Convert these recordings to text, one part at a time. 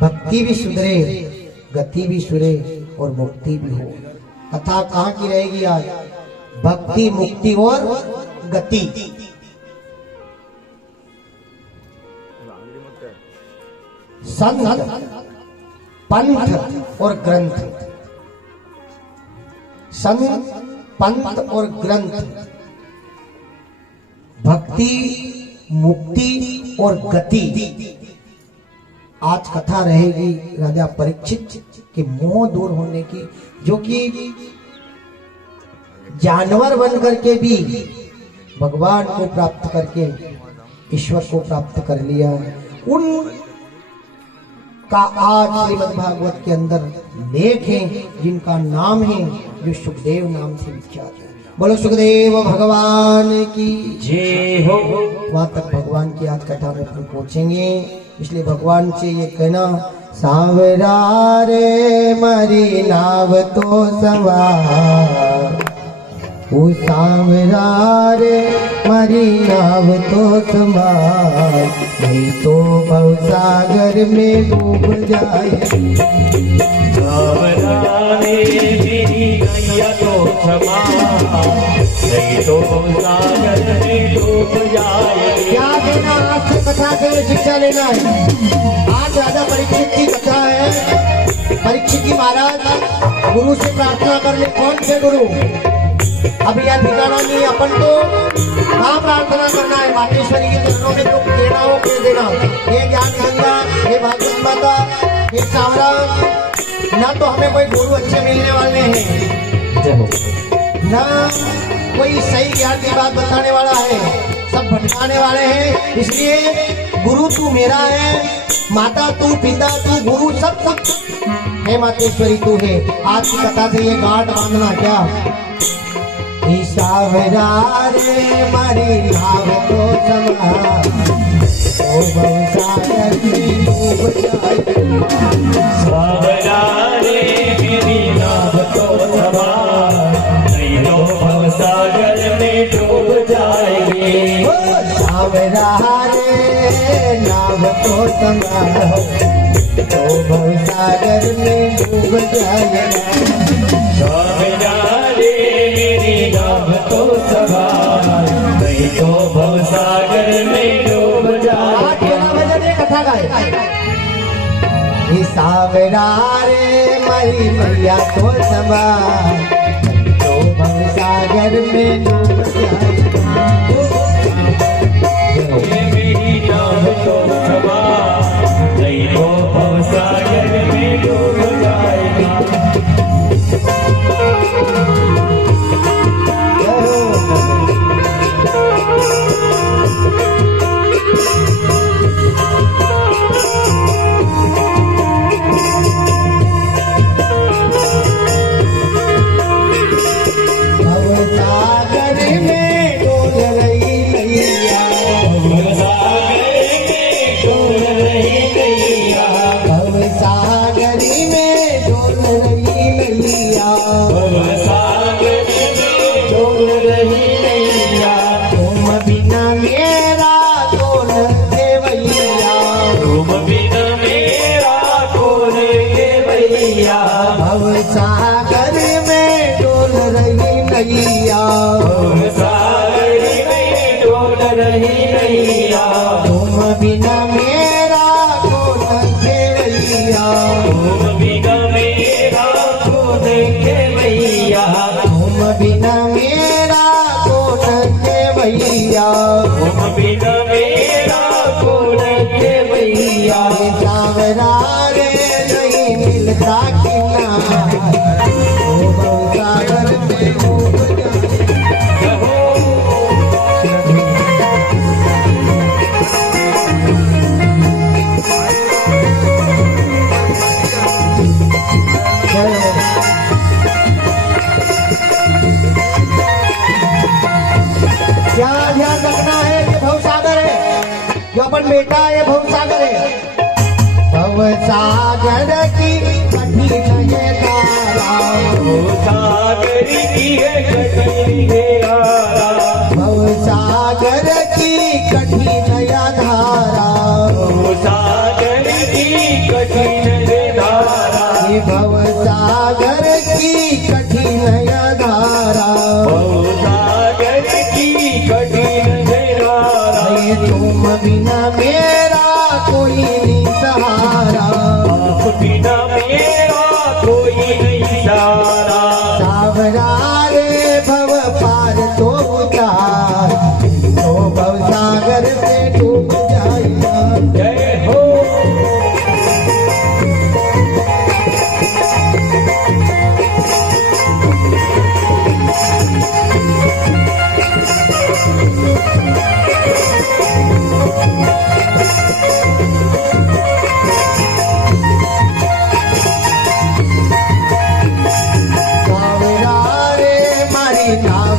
भक्ति भी सुधरे, गति भी सुधरे और मुक्ति भी हो। कथा कहाँ की रहेगी आज? भक्ति, मुक्ति और गति। संत, पंथ और ग्रंथ, संत, पंथ और ग्रंथ, भक्ति, मुक्ति और गति। आज कथा रहेगी राजा परीक्षित के मोह दूर होने की, जो कि जानवर बन करके भी भगवान को प्राप्त करके ईश्वर को प्राप्त कर लिया। उन का आज श्रीमद् भागवत के अंदर लेख है, जिनका नाम है, जो सुखदेव नाम से विख्यात है। बोलो सुखदेव भगवान की जय हो। वहां तक भगवान की आज कथा में अपन पहुंचेंगे, इसलिए भगवान से ये कहना, सांवरा रे मरी नाव तो सवार, ओ सांवरा रे मरी नाव तो सवार, नहीं तो भवसागर में डूब जाए। सांवरा रे मेरी नैया तो सवार, नहीं तो भवसागर में डूब जाए। क्या देना आज से कथा के शिक्षा लेना है। आज राजा परीक्षित की कथा है। परीक्षित की महाराज गुरु से प्रार्थना कर ले। कौन से गुरु? अभी यार ठिकाना नहीं, अपन को कहाँ प्रार्थना करना है? मातेश्वरी के चरणों में तुम देना हो कह देना। हे ज्ञान गंगा, हे भागवत माता, हे सांवरा, ना तो हमें कोई गुरु अच्छे मिलने वाले हैं, ना कोई सही ज्ञान की बात बताने वाला है, सब भटकाने वाले हैं। इसलिए गुरु तू मेरा है, माता तू, पिता तू, गुरु सब सब हे मातेश्वरी तू है। आज की कथा से ये गांठ बांधना क्या? सांवरा रे मारी नाव तो सवार, ओ भवसागर में डूब जाए। सांवरा रे मेरी नाव तो सवार, नहीं तो भवसागर में डूब जाएगी। सांवरा रे नाव तो सवार, तो भवसागर में डूब जाएगा। सांवरा रे मेरी नाव तो सवार, नहीं तो भवसागर में डूब जाएगी। कथा गाए, सांवरा रे मरी मैया तो सवार, तो भवसागर में डूब जाएगा। मेरी नाव तो सवार, नहीं तो भवसागर में डूब जाएगी। भवसागर में डोल रही नैया, भवसागर में डोल रही नैया, तुम बिना मेरा कौन खेवैया, तुम बिना मेरा कौन खेवैया, तुम बिना मेरा कौन खेवैया, तुम बिना मेरा कौन खेवैया। सांवरा रे नहीं मिलता किनारा, ओ भवसागर में डूब क्या ध्यान रखना है? ये भवसागर है, जो अपन बेटा है भवसागर है। भवसागर की कठिन है धारा, भवसागर की है कठिन है धारा, भवसागर की कठिन धारा, भवसागर कठिन है धारा, ये भव सागर की कठिन है धारा, भव सागर की कठिन है धारा, ये तुम बिना मेरा कोई नहीं सहारा, आप बिना मेरा कोई नहीं सहारा, सावरा रे भव पार तो उतार, तो भव सागर से डूब जाएगा। जय हो। सावरा रे मारी नाव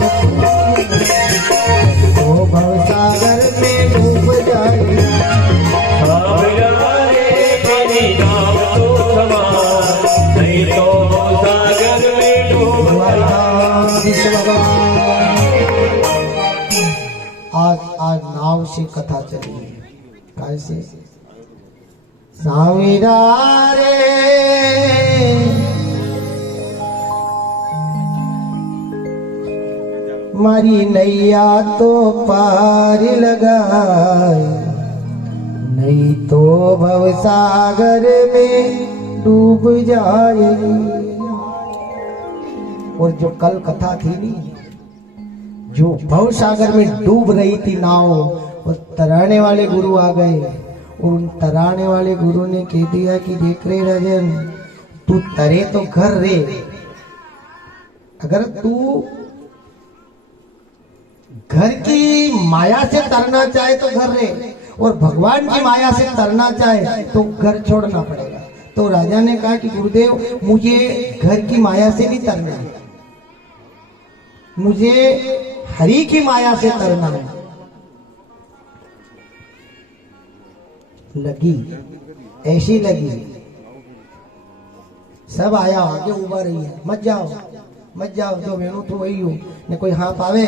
तो भव सागर में डूब जाएगा। सावरा रे मेरी नाव तो समान, नहीं तो सागर में डूब जाए। आज नाव से कथा चली है। कैसे? सावरा रे मारी नैया तो पार लगाए, नहीं तो भव सागर में डूब जाएगी। और जो कल कथा थी नी, जो भव सागर में डूब रही थी नाव, और तराने वाले गुरु आ गए और उन तराने वाले गुरु ने कह दिया कि देख रे राजन, तू तरे तो घर रे, अगर तू घर की माया से तरना चाहे तो घर रे, और भगवान की माया से तरना चाहे तो घर छोड़ना पड़ेगा। तो राजा ने कहा कि गुरुदेव, मुझे घर की माया से नहीं तरना है, मुझे हरि की माया से तरना है। लगी, ऐसी लगी, सब आया, आगे उभा रही है, मत जाओ मत जाओ, जो वेणु तो वही हो ने कोई हाँ पावे,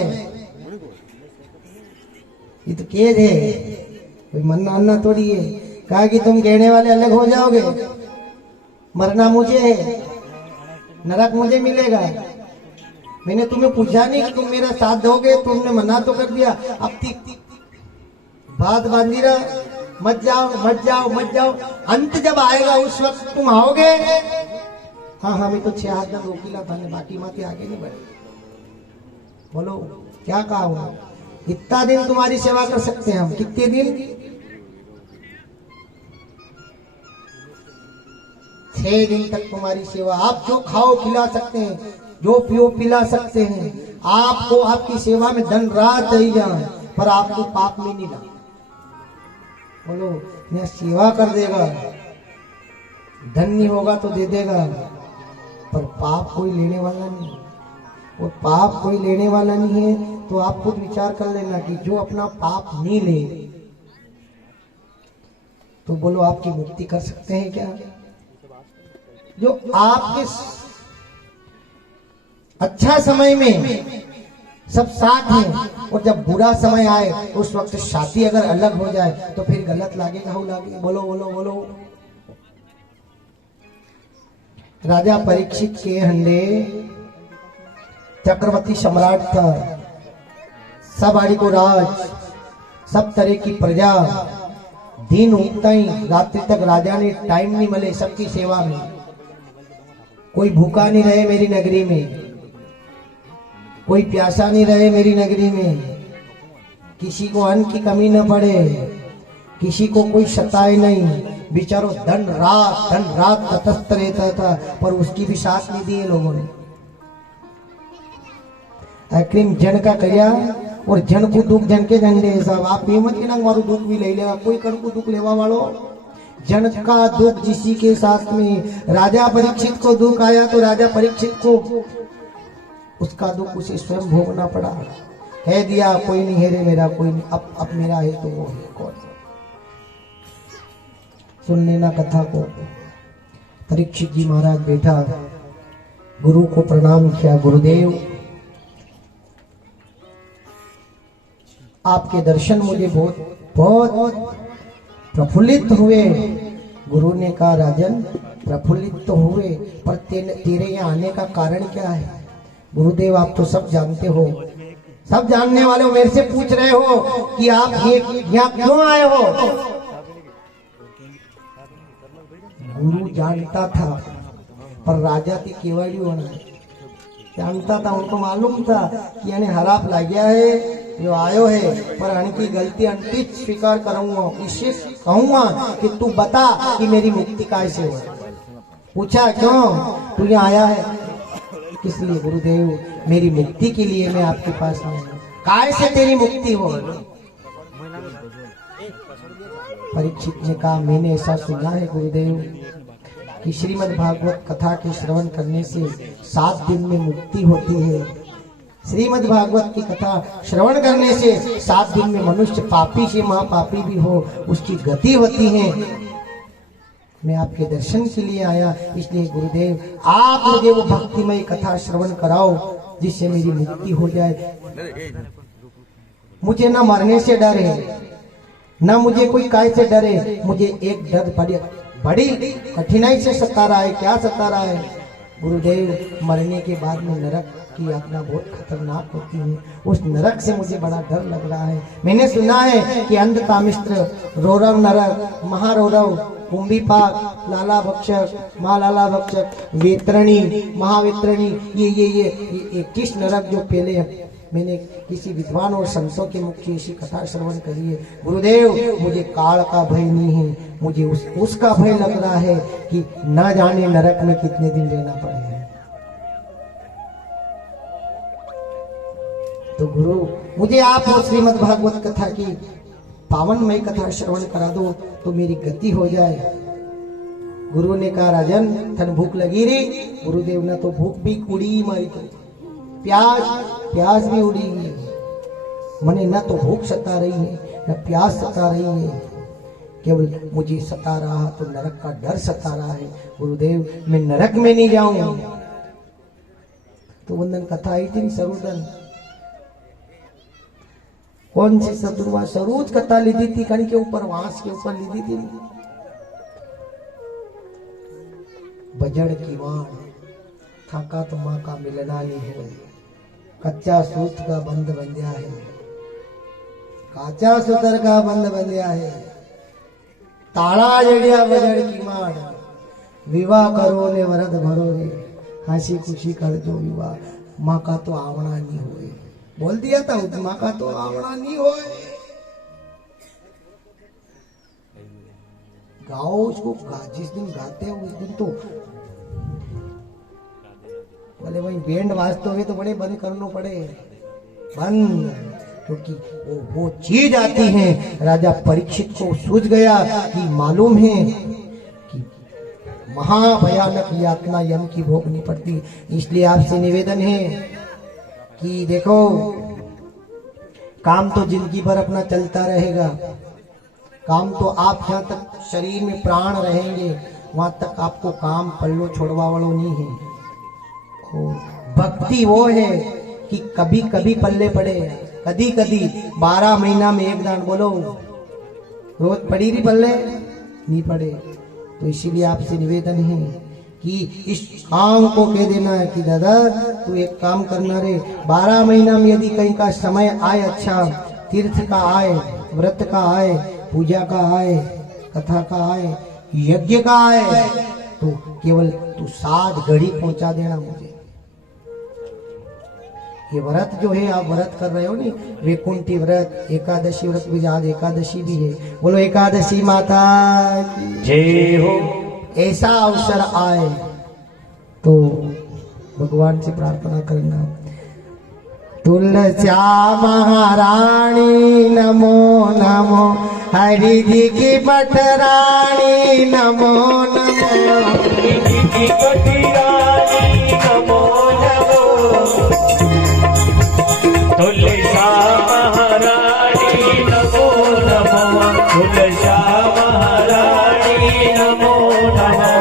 ये तो केज है, कोई मरना अन्ना थोड़ी है। कहा कि तुम कहने वाले अलग हो जाओगे, मरना मुझे है, नरक मुझे मिलेगा। मैंने तुम्हें पूछा नहीं कि तुम मेरा साथ दोगे, तुमने मना तो कर दिया, अब बात बांधी रहा, मत जाओ मत जाओ मत जाओ। अंत जब आएगा उस वक्त तुम आओगे। हाँ हाँ, मैं तो 6 हाथ रोकीला था, बाकी माते आगे नहीं बढ़े। बोलो क्या कहा हूं? इतना दिन तुम्हारी सेवा कर सकते हैं हम, कितने दिन? 6 दिन तक तुम्हारी सेवा। आप जो खाओ खिला सकते हैं, जो पियो पिला सकते हैं, आपको आपकी सेवा में दिन रात दे जाए, पर आपको पाप में नहीं लगा। बोलो, मैं सेवा कर देगा, धन नहीं होगा तो दे देगा, पर पाप कोई लेने वाला नहीं। और पाप कोई लेने वाला नहीं है तो आप खुद विचार कर लेना कि जो अपना पाप नहीं ले, तो बोलो आपकी मुक्ति कर सकते हैं क्या? जो आपके अच्छा समय में सब साथ हैं, और जब बुरा समय आए उस वक्त साथी अगर अलग हो जाए तो फिर गलत लागेगा। हो लागे? बोलो बोलो बोलो। राजा परीक्षित के हंडे चक्रवर्ती सम्राट था, सब आड़ी को राज, सब तरह की प्रजा, दिन उगता ही रात्रि तक राजा ने टाइम नहीं मिले सबकी सेवा में। कोई भूखा नहीं रहे मेरी नगरी में, कोई प्यासा नहीं रहे मेरी नगरी में, किसी को अन्न की कमी न पड़े, किसी को कोई सताए नहीं। बेचारों दिन रात तटस्थ रहता था, पर उसकी भी साथ नहीं दी लोगों ने। आखिर जन का कर्या और जन को दुख जन के झंडे साहब। आप ये मत कहना मारू दुख भी ले लेगा, कोई कण को दुख लेवा वालो। जन का दुख जिसी के साथ में। राजा परीक्षित को दुख आया तो राजा परीक्षित को उसका दुख उसे स्वयं भोगना पड़ा। कह दिया कोई नहीं है रे मेरा, कोई नहीं, अब मेरा है तो वो है कौन। सुन लेना कथा को। परीक्षित जी महाराज बैठा, गुरु को प्रणाम किया। गुरुदेव, आपके दर्शन मुझे बहुत प्रफुल्लित हुए। गुरु ने कहा राजन प्रफुल्लित तो हुए, पर तेरे यहाँ आने का कारण क्या है? गुरुदेव आप तो सब जानते हो, सब जानने वाले हो, मेरे से पूछ रहे हो कि आप यहाँ क्यों आए हो? गुरु जानता था, पर राजा की केवड़ी होना जानता था, उनको मालूम था कि यानी हराप लग गया है जो आयो है, पर अनकी गलती अंती स्वीकार करूंगा, इससे कहूंगा कि तू बता कि मेरी मुक्ति कैसे हो। पूछा क्यों तू यहाँ आया है? किस लिए? गुरुदेव मेरी मुक्ति के लिए मैं आपके पास आया हूँ। कैसे तेरी मुक्ति हो? परीक्षित ने कहा मैंने ऐसा सुना है गुरुदेव कि श्रीमद् भागवत कथा के श्रवण करने से 7 दिन में मुक्ति होती है। श्रीमद् भागवत की कथा श्रवण करने से 7 दिन में मनुष्य पापी से महापापी भी हो उसकी गति होती है। मैं आपके दर्शन के लिए आया, इसलिए गुरुदेव आप मुझे वो भक्तिमय कथा श्रवण कराओ जिससे मेरी मुक्ति हो जाए। मुझे न मरने से डर है, न मुझे कोई काय से डर है, मुझे एक डर बड़ी कठिनाई से सता रहा है। क्या सता रहा है? गुरुदेव मरने के बाद में नरक की यातना बहुत खतरनाक होती है, उस नरक से मुझे बड़ा डर लग रहा है। मैंने सुना है कि अंधकामिश्र, रौरव नरक, महारौरव, कुंभीपाक, लाला भक्षक, महालाला भक्षक, वेत्रणी, महावेत्रणी, ये 21 नरक जो पहले मैंने किसी विद्वान और संतों के मुख से ऐसी कथा श्रवण करी है। गुरुदेव मुझे काल का भय नहीं है, मुझे उसका भय लग रहा है कि ना जाने नरक में कितने दिन रहना पड़ेगा। तो गुरु मुझे आप वो श्रीमद् भागवत कथा की पावनमय कथा श्रवण करा दो तो मेरी गति हो जाए। गुरु ने कहा राजन थन भूख लगी रे? गुरुदेव ने तो भूख भी उड़ी मारी, तो प्यास भी उड़ी है। मने न तो भूख सता रही है न प्यास सता रही है, केवल मुझे सता रहा तो नरक का डर सता रहा है। गुरुदेव मैं नरक में नहीं जाऊं। तो वंदन कथा आई थी सरोदन, कौन सी सतुर्वा सरोज कथा ली थी कणी के ऊपर, वांस के ऊपर ली थी। बजड़ की वाण थाका तो माँ का मिलना नहीं है, कच्चा सूत का बंद बन गया है, काचा सूतर का बंद बन गया है। ताड़ा जड़िया बजड़ की माण, विवाह करो ने वरद भरो रे, हंसी खुशी कर दो विवाह, माँ का तो आवना नहीं होए। बोल दिया था माँ का तो आवना नहीं होए। गाओ उसको, जिस दिन गाते हो उस दिन तो बोले वही बैंड वाजते हुए तो बड़े बंद करना पड़े, बंद, क्योंकि वो चीज आती है। राजा परीक्षित को सूझ गया कि मालूम है कि महाभयानक यातना यम की भोगनी पड़ती। इसलिए आपसे निवेदन है कि देखो काम तो जिंदगी भर अपना चलता रहेगा, काम तो आप यहाँ तक शरीर में प्राण रहेंगे वहां तक आपको काम पल्लो छोड़वा वालों नहीं है। भक्ति वो है कि कभी कभी पल्ले पड़े, कदी कदी 12 महीना में एक दान बोलो, रोज पड़ी रही पल्ले नहीं पड़े। तो इसीलिए आपसे निवेदन है कि इस काम को कह देना है कि दादा तू एक काम करना रे, 12 महीना में यदि कहीं का समय आए, अच्छा तीर्थ का आए, व्रत का आए, पूजा का आए, कथा का आए, यज्ञ का आए, तो केवल तू 7 घड़ी पहुंचा देना मुझे। ये व्रत जो है आप व्रत कर रहे हो नी, वैकुंठी व्रत, एकादशी व्रत भी, आज एकादशी भी है, बोलो एकादशी माता की जय हो। ऐसा अवसर आए तो भगवान से प्रार्थना करना, तुलस्या महारानी नमो नमो, हरि जी की पटरानी नमो नमो, की कटिरानी नमो नमो, तुलसा महारानी नमो नमो, तुलसा महारानी नमो नमो।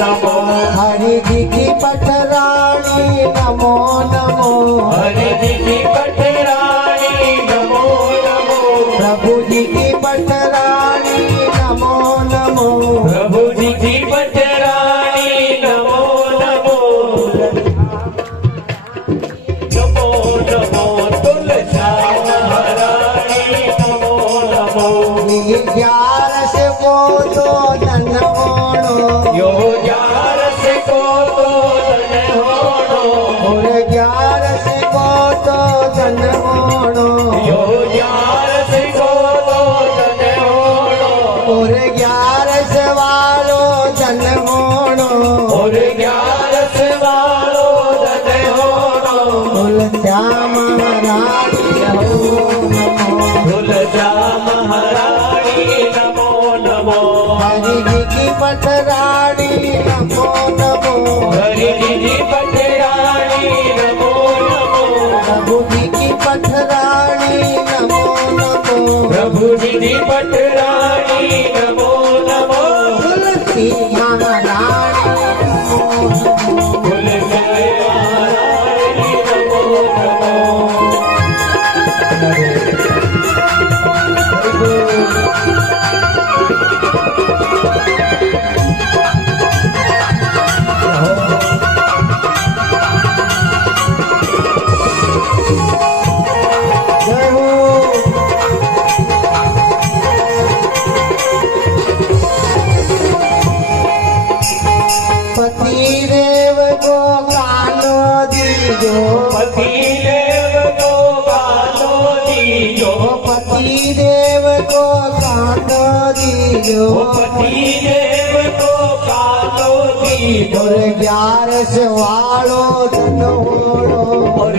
नमो हरि जी की पटरानी नमो नमो हरि जी की पटरानी नमो नमो प्रभु जी की पटरानी नमो नमो प्रभु जी की पटरानी नमो नमो नमो नमो तुलसा महारानी नमो नमो ये 11 से बोलो धन होणो यो 11 से को तो धन होणो और 11 से को तो धन होणो यो 11 से को तो धन होणो और 11 से वालो धन होणो और 11 से वालो धन होणो तुलसा महारानी नमो नमो तुलसा महारानी नमो नमो हरि जी की पटरानी नमो नमो हरि जी पटरानी नमो नमो प्रभु जी की पटरानी नमो नमो प्रभु जी पटरानी नमो नमो तुलसी महारानी नमो नमो तुलसी महारानी नमो नमो जय हो पति देव को कानो दीजो पति देव को गालो दीजो पति देव को कानो दीजो पति देव को गालो दीजो और 11 से वालो धन होणो और